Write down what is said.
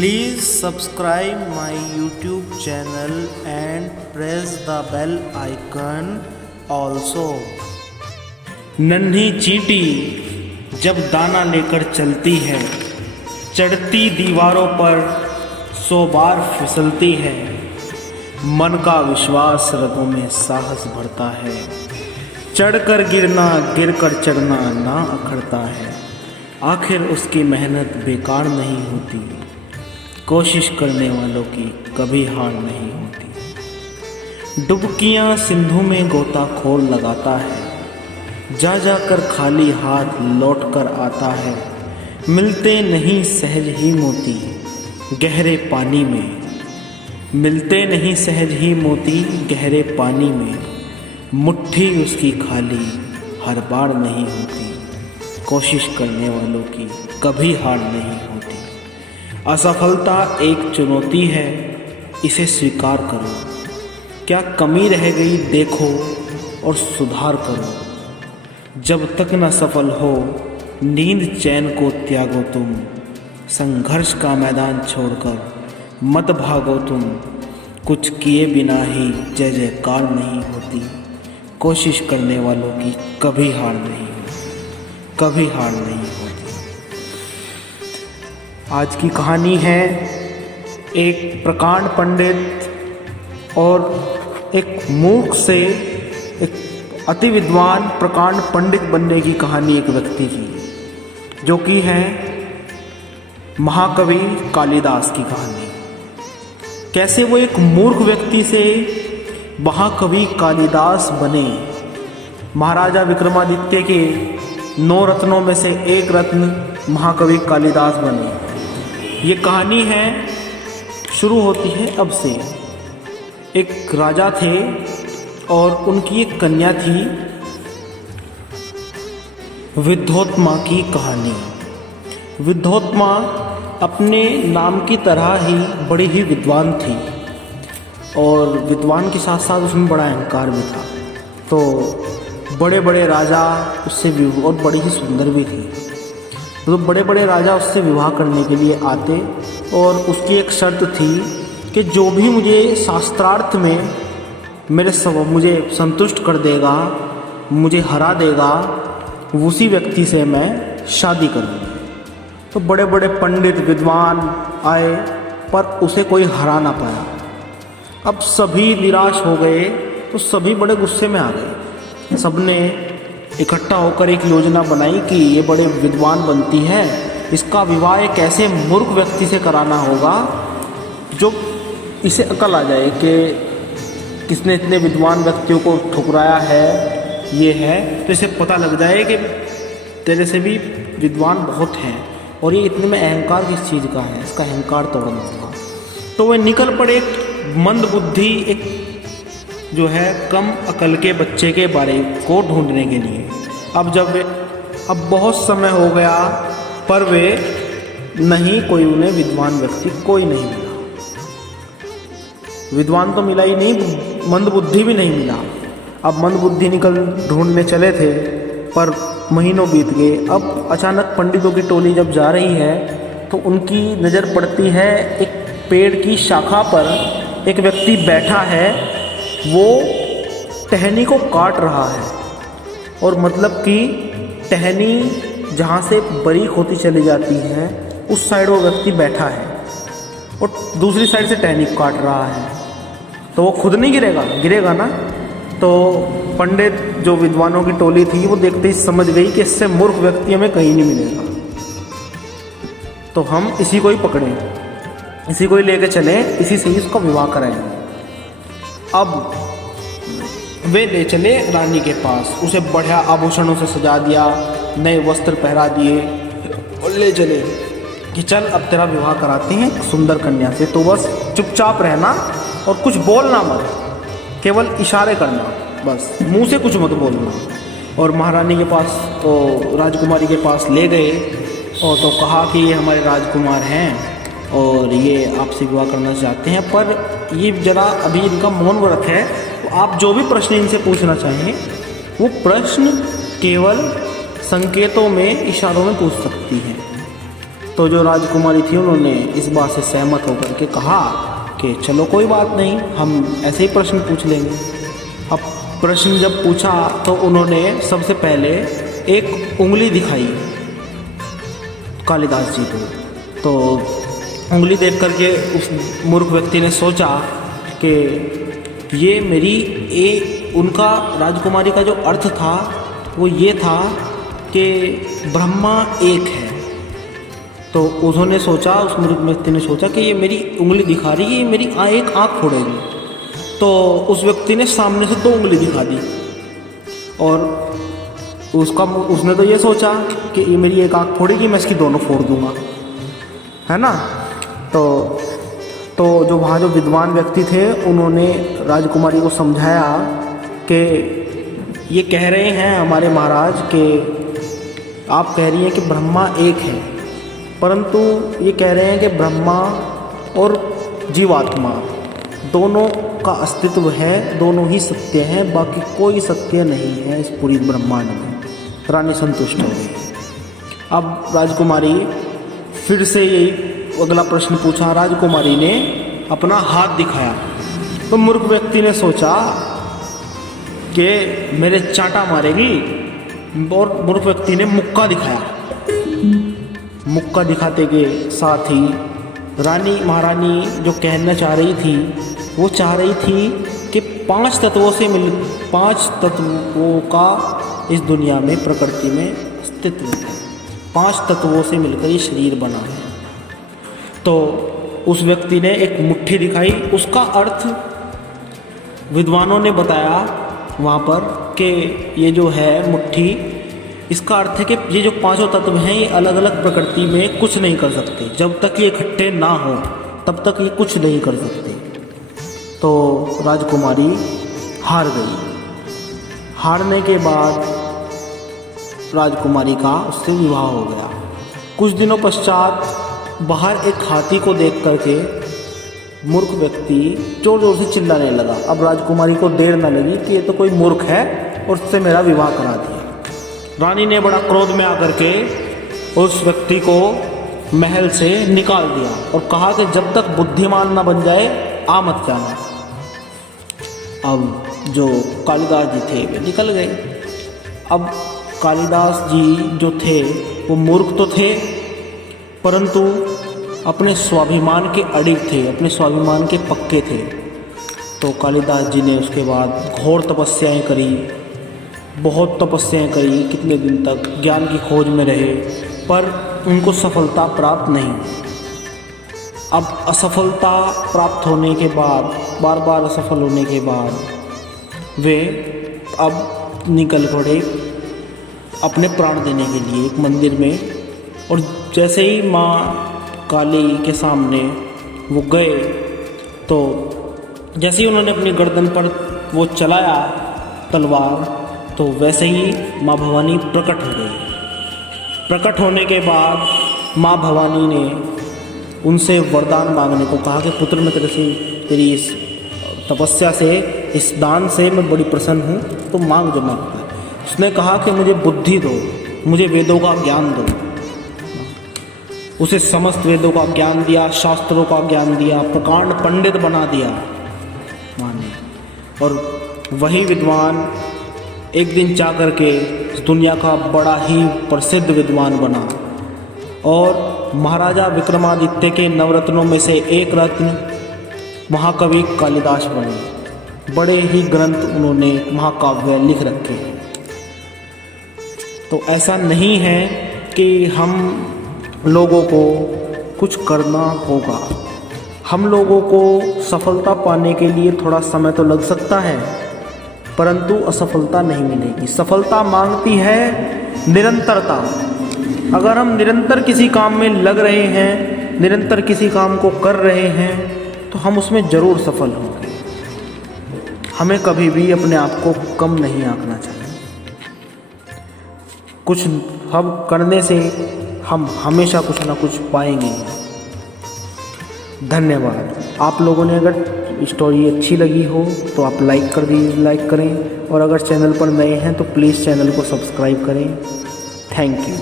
Please subscribe my YouTube channel and press the bell icon also. नन्ही चींटी जब दाना लेकर चलती है, चढ़ती दीवारों पर 100 बार फिसलती है। मन का विश्वास रगों में साहस भरता है, चढ़कर गिरना गिरकर चढ़ना ना अखड़ता है। आखिर उसकी मेहनत बेकार नहीं होती, कोशिश करने वालों की कभी हार नहीं होती। डुबकियां सिंधु में गोताखोर लगाता है, जा जाकर खाली हाथ लौट कर आता है। मिलते नहीं सहज ही मोती गहरे पानी में, मिलते नहीं सहज ही मोती गहरे पानी में। मुट्ठी उसकी खाली हर बार नहीं होती, कोशिश करने वालों की कभी हार नहीं होती। असफलता एक चुनौती है, इसे स्वीकार करो। क्या कमी रह गई देखो और सुधार करो। जब तक न सफल हो नींद चैन को त्यागो तुम, संघर्ष का मैदान छोड़कर मत भागो तुम। कुछ किए बिना ही जय जयकार नहीं होती, कोशिश करने वालों की कभी हार नहीं होती, कभी हार नहीं होती। आज की कहानी है एक प्रकांड पंडित और एक मूर्ख से एक अति विद्वान प्रकांड पंडित बनने की कहानी एक व्यक्ति की, जो कि है महाकवि कालिदास की कहानी। कैसे वो एक मूर्ख व्यक्ति से महाकवि कालिदास बने। महाराजा विक्रमादित्य के 9 रत्नों में से एक रत्न महाकवि कालिदास बने। ये कहानी है, शुरू होती है अब से। एक राजा थे और उनकी एक कन्या थी। विद्योत्मा की कहानी। विद्योत्मा अपने नाम की तरह ही बड़ी ही विद्वान थी और विद्वान के साथ साथ उसमें बड़ा अहंकार भी था। तो बड़े बड़े राजा उससे और बड़ी ही सुंदर भी थी। तो बड़े बड़े राजा उससे विवाह करने के लिए आते और उसकी एक शर्त थी कि जो भी मुझे शास्त्रार्थ में मुझे संतुष्ट कर देगा, मुझे हरा देगा, उसी व्यक्ति से मैं शादी करूँगा। तो बड़े बड़े पंडित विद्वान आए पर उसे कोई हरा ना पाया। अब सभी निराश हो गए, तो सभी बड़े गुस्से में आ गए। सबने इकट्ठा होकर एक योजना बनाई कि ये बड़े विद्वान बनती है, इसका विवाह एक ऐसे मूर्ख व्यक्ति से कराना होगा जो इसे अकल आ जाए कि किसने इतने विद्वान व्यक्तियों को ठुकराया है, ये है, तो इसे पता लग जाए कि तेरे से भी विद्वान बहुत हैं और ये इतने में अहंकार किस चीज़ का है, इसका अहंकार तोड़ना होगा। तो वे निकल पड़े एक मंद बुद्धि, एक जो है कम अकल के बच्चे के बारे को ढूंढने के लिए। अब बहुत समय हो गया पर वे नहीं, कोई उन्हें विद्वान व्यक्ति कोई नहीं मिला। विद्वान तो मिला ही नहीं, मंद बुद्धि भी नहीं मिला। अब मंद बुद्धि निकल ढूंढने चले थे पर महीनों बीत गए। अब अचानक पंडितों की टोली जब जा रही है तो उनकी नज़र पड़ती है एक पेड़ की शाखा पर एक व्यक्ति बैठा है। वो टहनी को काट रहा है और मतलब कि टहनी जहाँ से बारीक होती चली जाती है उस साइड वो व्यक्ति बैठा है और दूसरी साइड से टहनी काट रहा है। तो वो खुद नहीं गिरेगा ना। तो पंडित जो विद्वानों की टोली थी वो देखते ही समझ गई कि इससे मूर्ख व्यक्ति हमें कहीं नहीं मिलेगा, तो हम इसी को ही पकड़ें, इसी को ही लेके चलें, इसी से ही उसका विवाह कराएंगे। अब वे ले चले रानी के पास, उसे बढ़िया आभूषणों से सजा दिया, नए वस्त्र पहरा दिए और ले चले कि चल अब तेरा विवाह कराते हैं सुंदर कन्या से, तो बस चुपचाप रहना और कुछ बोलना मत, केवल इशारे करना, बस मुंह से कुछ मत बोलना। और महारानी के पास तो राजकुमारी के पास ले गए और तो कहा कि ये हमारे राजकुमार हैं और ये आपसे विवाह करना चाहते हैं, पर ये जरा अभी इनका मौन व्रत है, तो आप जो भी प्रश्न इनसे पूछना चाहें वो प्रश्न केवल संकेतों में, इशारों में पूछ सकती हैं। तो जो राजकुमारी थी उन्होंने इस बात से सहमत होकर के कहा कि चलो कोई बात नहीं, हम ऐसे ही प्रश्न पूछ लेंगे। अब प्रश्न जब पूछा तो उन्होंने सबसे पहले एक उंगली दिखाई कालिदास जी को। तो उंगली देख करके उस मूर्ख व्यक्ति ने सोचा कि ये मेरी उनका राजकुमारी का जो अर्थ था वो ये था कि ब्रह्मा एक है। तो उन्होंने सोचा, उस मूर्ख व्यक्ति ने सोचा कि ये मेरी उंगली दिखा रही है, ये मेरी एक आँख फोड़ेगी। तो उस व्यक्ति ने सामने से 2 उंगली दिखा दी और उसने तो ये सोचा कि ये मेरी एक आँख फोड़ेगी, मैं इसकी दोनों फोड़ दूंगा, है ना। तो जो वहाँ जो विद्वान व्यक्ति थे उन्होंने राजकुमारी को समझाया कि ये कह रहे हैं हमारे महाराज कि आप कह रही हैं कि ब्रह्मा एक है, परंतु ये कह रहे हैं कि ब्रह्मा और जीवात्मा दोनों का अस्तित्व है, दोनों ही सत्य हैं, बाकी कोई सत्य नहीं है इस पूरी ब्रह्मांड में। रानी संतुष्ट हो गई। अब राजकुमारी फिर से यही अगला प्रश्न पूछा। राजकुमारी ने अपना हाथ दिखाया तो मूर्ख व्यक्ति ने सोचा कि मेरे चांटा मारेगी, और मूर्ख व्यक्ति ने मुक्का दिखाया। मुक्का दिखाते के साथ ही महारानी जो कहना चाह रही थी वो चाह रही थी कि 5 तत्वों का इस दुनिया में, प्रकृति में अस्तित्व है। 5 तत्वों से मिलकर ये शरीर बना है। तो उस व्यक्ति ने एक मुट्ठी दिखाई। उसका अर्थ विद्वानों ने बताया वहाँ पर कि ये जो है मुट्ठी, इसका अर्थ है कि ये जो 5 तत्व हैं ये अलग अलग प्रकृति में कुछ नहीं कर सकते। जब तक ये इकट्ठे ना हो तब तक ये कुछ नहीं कर सकते। तो राजकुमारी हार गई। हारने के बाद राजकुमारी का उससे विवाह हो गया। कुछ दिनों पश्चात बाहर एक हाथी को देख करके मूर्ख व्यक्ति जोर जोर से चिल्लाने लगा। अब राजकुमारी को देर न लगी कि ये तो कोई मूर्ख है और उससे मेरा विवाह करा दिया। रानी ने बड़ा क्रोध में आकर के उस व्यक्ति को महल से निकाल दिया और कहा कि जब तक बुद्धिमान न बन जाए आ मत जाना। अब जो कालिदास जी थे वे निकल गए। अब कालिदास जी जो थे वो मूर्ख तो थे, परंतु अपने स्वाभिमान के अडिग थे, अपने स्वाभिमान के पक्के थे। तो कालिदास जी ने उसके बाद घोर तपस्याएं करी, बहुत तपस्याएं करी, कितने दिन तक ज्ञान की खोज में रहे, पर उनको सफलता प्राप्त नहीं। अब असफलता प्राप्त होने के बाद, बार बार असफल होने के बाद वे अब निकल पड़े अपने प्राण देने के लिए एक मंदिर में। और जैसे ही माँ काली के सामने वो गए तो जैसे ही उन्होंने अपनी गर्दन पर वो चलाया तलवार, तो वैसे ही माँ भवानी प्रकट हो गई। प्रकट होने के बाद माँ भवानी ने उनसे वरदान मांगने को कहा कि पुत्र, मैं तेरी इस तपस्या से, इस दान से मैं बड़ी प्रसन्न हूँ, तो मांग जो मांगता है। उसने कहा कि मुझे बुद्धि दो, मुझे वेदों का ज्ञान दो। उसे समस्त वेदों का ज्ञान दिया, शास्त्रों का ज्ञान दिया, प्रकांड पंडित बना दिया माने। और वही विद्वान एक दिन जा कर के इस दुनिया का बड़ा ही प्रसिद्ध विद्वान बना और महाराजा विक्रमादित्य के नवरत्नों में से एक रत्न महाकवि कालिदास बने। बड़े ही ग्रंथ उन्होंने महाकाव्य लिख रखे हैं। तो ऐसा नहीं है कि हम लोगों को कुछ करना होगा। हम लोगों को सफलता पाने के लिए थोड़ा समय तो लग सकता है, परंतु असफलता नहीं मिलेगी। सफलता मांगती है निरंतरता। अगर हम निरंतर किसी काम में लग रहे हैं, निरंतर किसी काम को कर रहे हैं, तो हम उसमें ज़रूर सफल होंगे। हमें कभी भी अपने आप को कम नहीं आंकना चाहिए। कुछ हम करने से हम हमेशा कुछ ना कुछ पाएंगे। धन्यवाद। आप लोगों ने अगर स्टोरी अच्छी लगी हो तो आप लाइक करें, और अगर चैनल पर नए हैं तो प्लीज़ चैनल को सब्सक्राइब करें। Thank you.